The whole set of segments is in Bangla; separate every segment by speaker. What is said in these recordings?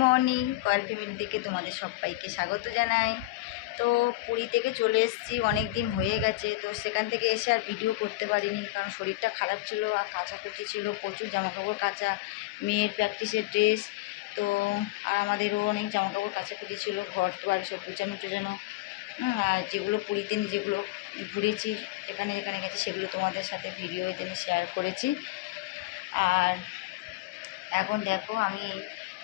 Speaker 1: মর্নিং কয়েল ফ্যামিলি থেকে তোমাদের সবাইকে স্বাগত জানাই। তো পুরী থেকে চলে এসেছি অনেক দিন হয়ে গেছে, তো সেখান থেকে এসে আর ভিডিও করতে পারিনি, কারণ শরীরটা খারাপ ছিল আর কাচাকুচি ছিল, প্রচুর জামাকাপড় কাচা, মেয়ের প্র্যাকটিসের ড্রেস তো আর আমাদেরও অনেক জামাকাপড় কাচাকুচি ছিল, ঘর বাড়ি সব গুছানো টুচানো আর যেগুলো পুরীতে যেগুলো ঘুরেছি, যেখানে যেখানে গেছি সেগুলো তোমাদের সাথে ভিডিও এতে শেয়ার করেছি। আর এখন দেখো আমি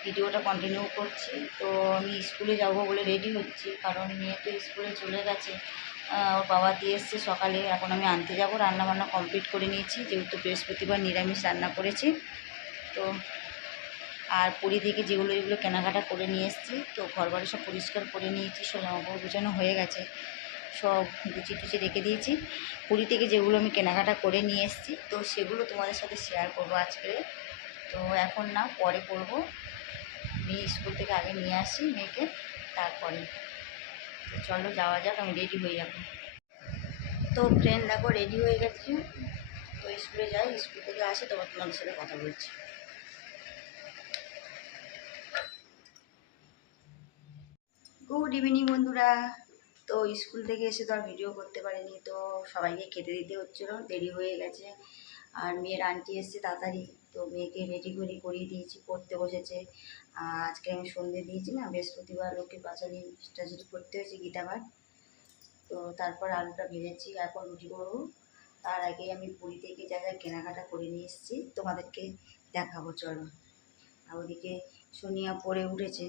Speaker 1: ভিডিওটা কন্টিনিউ করছি। তো আমি স্কুলে যাব বলে রেডি হচ্ছি, কারণ মেয়ে তো স্কুলে চলে গেছে। ওর বাবা দিয়ে এসছে সকালে, এখন আমি আনতে যাব। রান্না বান্না কমপ্লিট করে নিয়েছি, যেহেতু বৃহস্পতিবার নিরামিষ রান্না করেছি। তো আর পুরী থেকে যেগুলো যেগুলো কেনাকাটা করে নিয়ে এসেছি, তো ঘর বাড়ি সব পরিষ্কার করে নিয়েছি সব গুছানো হয়ে গেছে। সব গুছিয়ে টুচিয়ে রেখে দিয়েছি। পুরী থেকে যেগুলো আমি কেনাকাটা করে নিয়ে এসেছি, তো সেগুলো তোমাদের সাথে শেয়ার করব আজকে। তো এখন না, পরে করব। মেয়ে স্কুল থেকে আগে নিয়ে আসি মেয়েকে, তারপরে। তো চলো যাওয়া যাক, আমি রেডি হয়ে যাব। তো ফ্রেন্ড দেখো রেডি হয়ে গেছি। তো স্কুলে যাই, স্কুল থেকে আসি, তোমার তোমাদের সাথে কথা বলছি। গুড ইভিনিং বন্ধুরা। তো স্কুল থেকে এসে তো আর ভিডিও করতে পারিনি, তো সবাইকে খেতে দিতে হচ্ছিল, দেরি হয়ে গেছে। আর মেয়ের আন্টি এসছে তাড়াতাড়ি। তো মেয়েকে রেডি করে করিয়ে দিয়েছি, পড়তে বসেছে। আজকে আমি সন্ধে দিয়েছি না বৃহস্পতিবার লোকে পাঁচালি স্টাচুরি করতে হয়েছে গীতাবার তো তারপর আলুটা ভেজেছি এখন রুটি করব। তার আগে আমি পুরী থেকে যা যা কেনাকাটা করে নিয়ে এসেছি, তোমাদেরকে দেখাবো, চলো। আর ওদিকে সোনিয়া পড়ে উঠেছে।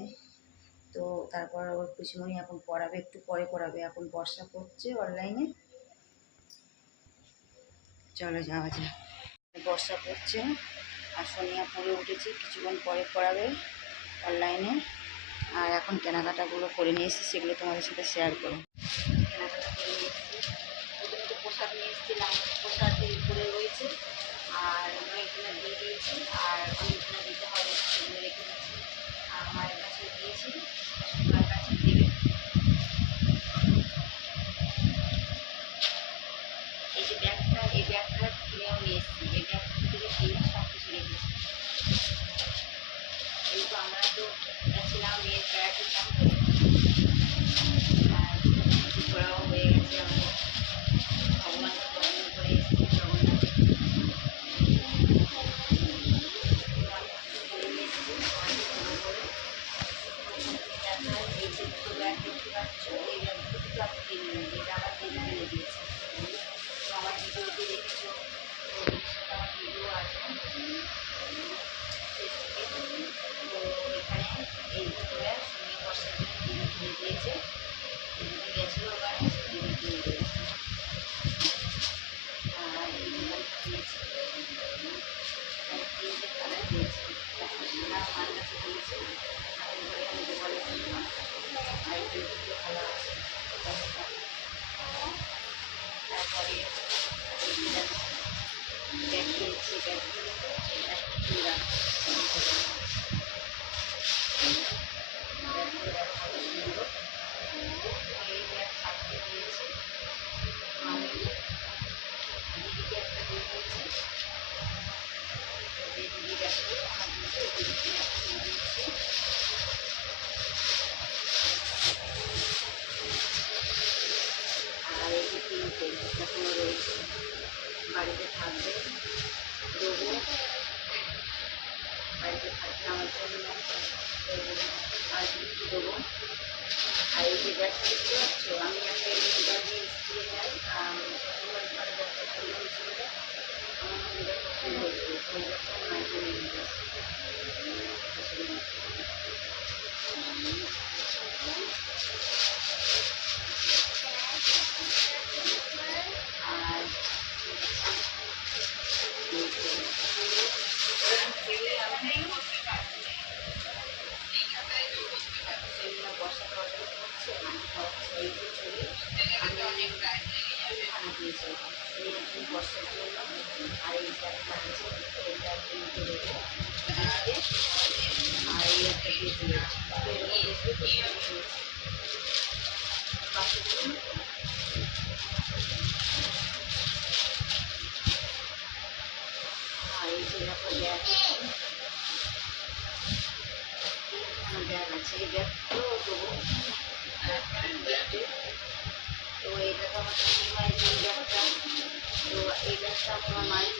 Speaker 1: তো তারপর ওর পিসিমণি এখন পড়াবে, একটু পরে পড়াবে। এখন বর্ষা পড়ছে অনলাইনে চলো যাওয়া যাক। বর্ষা পড়ছে। আর সোনিয়া পড়ে উঠেছি, কিছুক্ষণ পরে পড়াবে অনলাইনে আর এখন কেনাকাটাগুলো করে নিয়ে এসেছি, সেগুলো তোমাদের সাথে শেয়ার করো কেনাকাটা করে নিয়ে এসেছি। প্রথমে তো পোশাক নিয়ে এসেছিলাম পোশাক করে রয়েছে আর অনেকগুলো দিয়ে দিয়েছি আর অনেকগুলো দিতে হবে রেখে দিয়েছি ব্যাগ দেখতে পাচ্ছ এই ব্যাগ দুটো আমি কিনে নিয়ে এটা আমার দিদি কিনে দিয়েছে আমার ভিডিওতে দেখছ আমার ভিডিও আছে তো এখানে এই জন্য দিদি কিনে দিয়েছে গেছিল ওখানে দিয়েছে আর এই যে দেখো ব্যাগ আছে এই ব্যাগগুলো দেবো আর গিফটে তো এটা তো আমার শ্বশুর মায়ের এই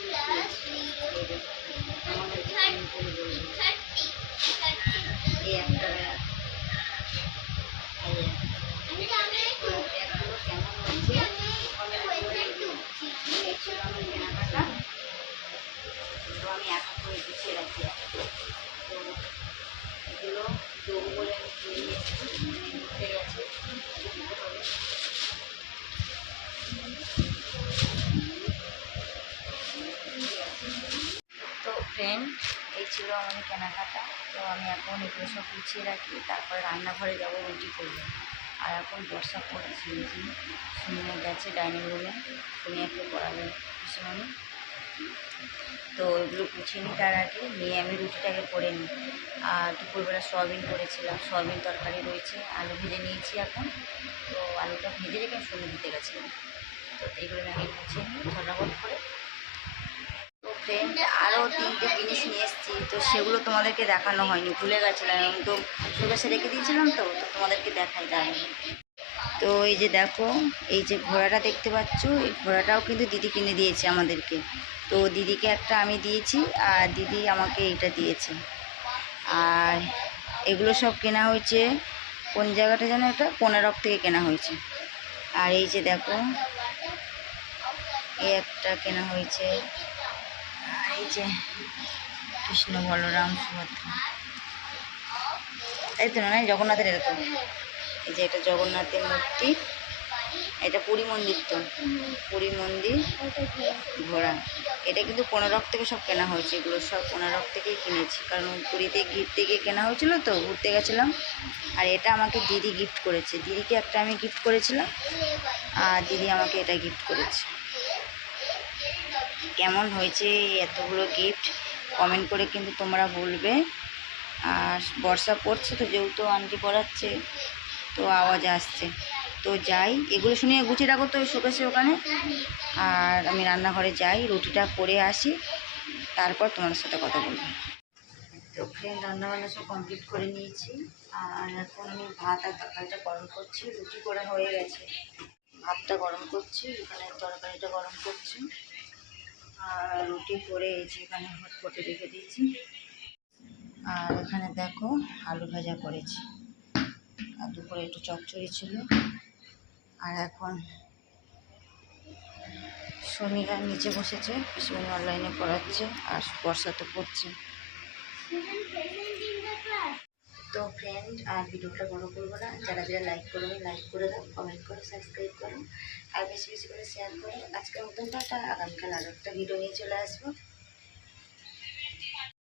Speaker 1: ছিল আমাদের কেনাকাটা, তো আমি এখন এগুলো সব গুছিয়ে রাখি, তারপরে রান্নাঘরে যাব রুটি করব। আর এখন বর্ষা পড়ছে সুমিয়া গেছে ডাইনিং রুমে সুমিয়াকে পড়াবে পিসমণি। তো এগুলো গুছিয়ে নিই তার আগে, নিয়ে আমি রুটিটাকে করে নিই। আর দুপুরবেলা সয়াবিন করেছিলাম, সয়াবিন তরকারি রয়েছে, আলু ভেজে নিয়েছি এখন। তো আলুটা ভেজে রেখে শুনে দিতে গেছিলাম। তো এইগুলো আমি গুছিয়ে নিই ঝটাপট করে ফ্রেন্ড আরও তিনটে জিনিস নিয়ে এসেছি। তো সেগুলো তোমাদেরকে দেখানো হয়নি, ভুলে গেছিলাম একদম। সুগাসে রেখে দিয়েছিলাম তো তো তোমাদেরকে দেখাই দাঁড়ানো তো এই যে দেখো, এই যে ঘোড়াটা দেখতে পাচ্ছ, এই ঘোড়াটাও কিন্তু দিদি কিনে দিয়েছে আমাদেরকে। তো দিদিকে একটা আমি দিয়েছি, আর দিদি আমাকে এইটা দিয়েছে। আর এগুলো সব কেনা হয়েছে, কোন জায়গাটা যেন এটা? কোনারক থেকে কেনা হয়েছে। আর এই যে দেখো, এই একটা কেনা হয়েছে। এই যে কৃষ্ণ বলরাম সুভদ্রা। এই তো নয় জগন্নাথের তো। এই যে এটা জগন্নাথের মূর্তি, এটা পুরী মন্দির তো। পুরী মন্দির, ঘোড়া। এটা কিন্তু কোনারক থেকে সব কেনা হয়েছে, এগুলো সব কোনারক থেকেই কিনেছি। কারণ পুরীতে ঘুরতে গিয়ে কেনা হয়েছিল তো, ঘুরতে গেছিলাম। আর এটা আমাকে দিদি গিফট করেছে। দিদিকে একটা আমি গিফট করেছিলাম, আর দিদি আমাকে এটা গিফট করেছে। কেমন হয়েছে, এতগুলো গিফট কমেন্ট করে কিন্তু তোমরা বলবে। আর বর্ষা পড়ছে তো, যেহেতু আন্টি পড়াচ্ছে, তো আওয়াজ আসছে। তো যাই, এগুলো শুনে গুছিয়ে রাখো তো শোকেছে ওখানে। আর আমি রান্নাঘরে যাই, রুটিটা করে আসি, তারপর তোমার সাথে কথা বলব। তো ফ্রেন্ড রান্নাবান্না সব কমপ্লিট করে নিয়েছি। আর এখন আমি ভাত আর তরকারিটা গরম করছি, রুটি করা হয়ে গেছে। ভাতটা গরম করছি, এখানে তরকারিটা গরম করছি। আর রুটি করে এই যে এখানে হটপটে রেখে দিয়েছি। আর এখানে দেখো আলু ভাজা করেছি। আর দুপুরে একটু চচ্চড়ি ছিল। আর এখন শনিরা নিচে বসেছে, পিসমণি অনলাইনে পড়াচ্ছে আর বর্ষা তো পড়ছে। তো ফ্রেন্ড আর ভিডিওটা বড় করব না। যারা যারা লাইক করবে লাইক করে দাও কমেন্ট করো সাবস্ক্রাইব করো। আর বেশি বেশি করে শেয়ার করো। আজকের মতন টাটা। আগামীকাল আরও একটা ভিডিও নিয়ে চলে আসব।